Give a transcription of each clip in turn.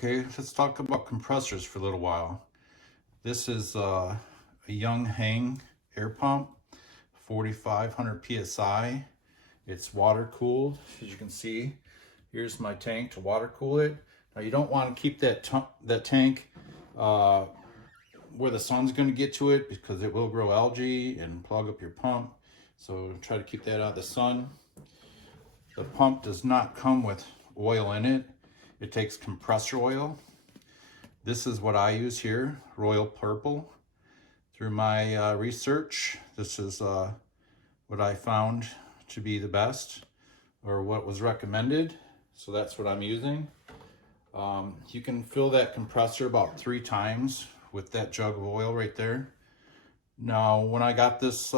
Okay, let's talk about compressors for a little while. This is a Yong Heng air pump, 4,500 PSI. It's water cooled, as you can see. Here's my tank to water cool it. Now you don't want to keep that tank where the sun's going to get to it, because it will grow algae and plug up your pump. So try to keep that out of the sun. The pump does not come with oil in it. It takes compressor oil. This is what I use here, Royal Purple. Through my research, this is what I found to be the best, or what was recommended. So that's what I'm using. You can fill that compressor about 3 times with that jug of oil right there. Now, when I got this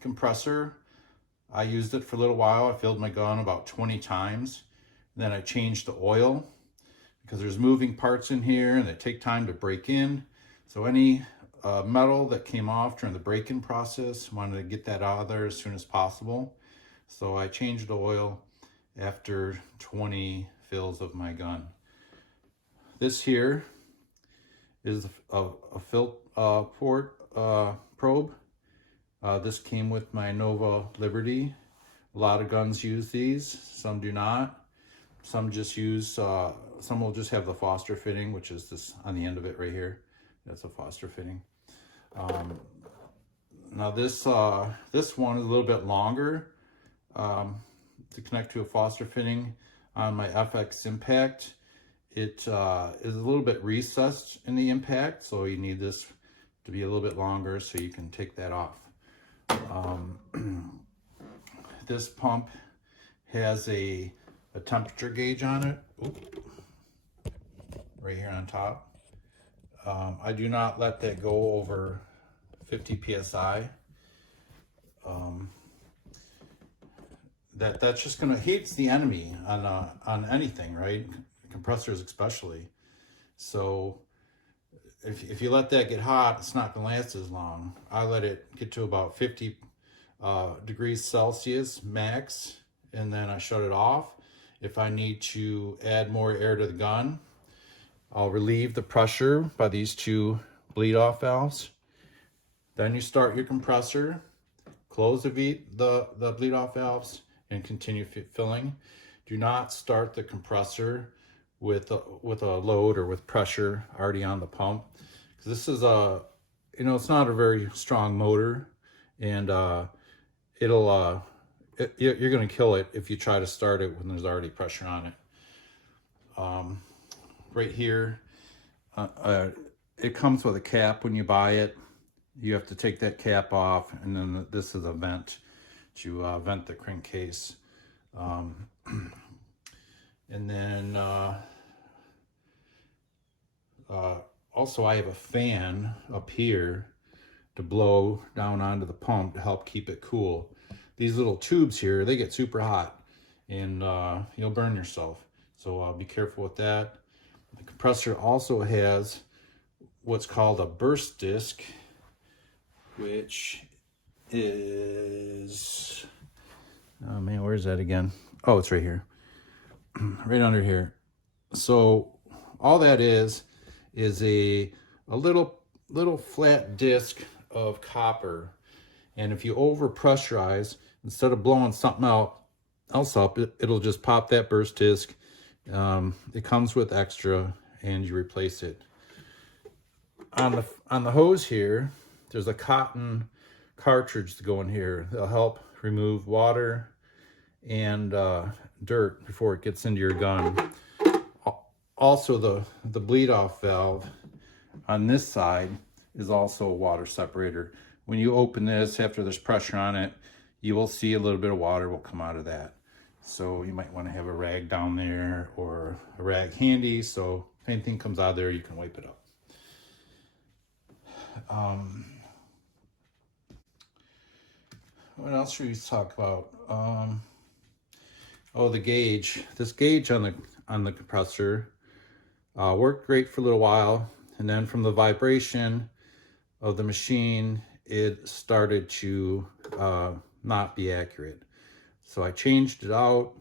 compressor, I used it for a little while. I filled my gun about 20 times. Then I changed the oil, because there's moving parts in here and they take time to break in. So any metal that came off during the break-in process, wanted to get that out of there as soon as possible. So I changed the oil after 20 fills of my gun. This here is a fill port probe. This came with my Nova Liberty. A lot of guns use these, some do not. Some just use, some will just have the Foster fitting, which is this on the end of it right here. That's a Foster fitting. Now this one is a little bit longer to connect to a Foster fitting. On my FX Impact, it is a little bit recessed in the impact, so you need this to be a little bit longer so you can take that off. This pump has a temperature gauge on it. Oop. Right here on top. I do not let that go over 50 psi. That's just gonna heats the enemy on anything, right? Compressors especially. So if you let that get hot, it's not gonna last as long. I let it get to about 50 degrees Celsius max, and then I shut it off. If I need to add more air to the gun, I'll relieve the pressure by these 2 bleed off valves. Then you start your compressor, close the bleed off valves, and continue filling. Do not start the compressor with a load or with pressure already on the pump, because this is it's not a very strong motor, and you're going to kill it if you try to start it when there's already pressure on it. Right here, it comes with a cap when you buy it. You have to take that cap off, and then this is a vent to vent the crankcase. And then also I have a fan up here to blow down onto the pump to help keep it cool. These little tubes here, they get super hot, and you'll burn yourself. So be careful with that. The compressor also has what's called a burst disc, which is, oh man, where's that again? Oh, it's right here, right under here. So all that is a little flat disc of copper. And if you over pressurize, instead of blowing something else up, it'll just pop that burst disc. It comes with extra, and you replace it. On the hose here, there's a cotton cartridge to go in here. That'll help remove water and dirt before it gets into your gun. Also, the bleed off valve on this side is also a water separator. When you open this, after there's pressure on it, you will see a little bit of water will come out of that. So you might want to have a rag down there or a rag handy, so if anything comes out of there, you can wipe it up. What else should we talk about? Oh, the gauge. This gauge on the compressor worked great for a little while, and then from the vibration of the machine, it started to not be accurate. So I changed it out,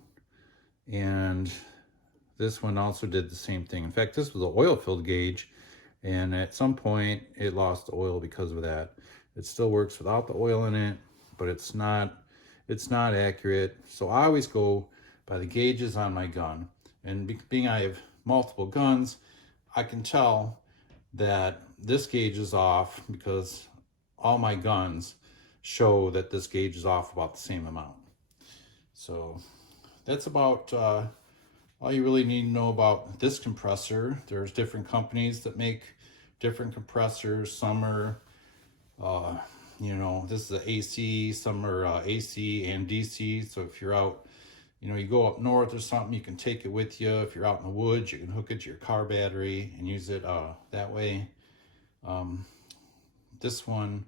and this one also did the same thing. In fact, this was an oil-filled gauge, and at some point it lost oil because of that. It still works without the oil in it, but it's not accurate. So I always go by the gauges on my gun. And being I have multiple guns, I can tell that this gauge is off because all my guns show that this gauge is off about the same amount. So that's about all you really need to know about this compressor. There's different companies that make different compressors. Some are, you know, this is the AC, some are AC and DC. So if you're out, you know, you go up north or something, you can take it with you. If you're out in the woods, you can hook it to your car battery and use it that way. This one,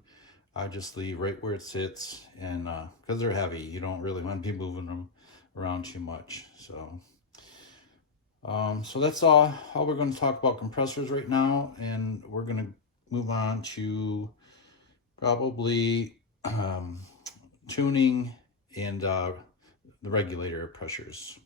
I just leave right where it sits, and because they're heavy, you don't really want to be moving them around too much. So so that's all we're going to talk about compressors right now, and we're going to move on to probably tuning and the regulator pressures.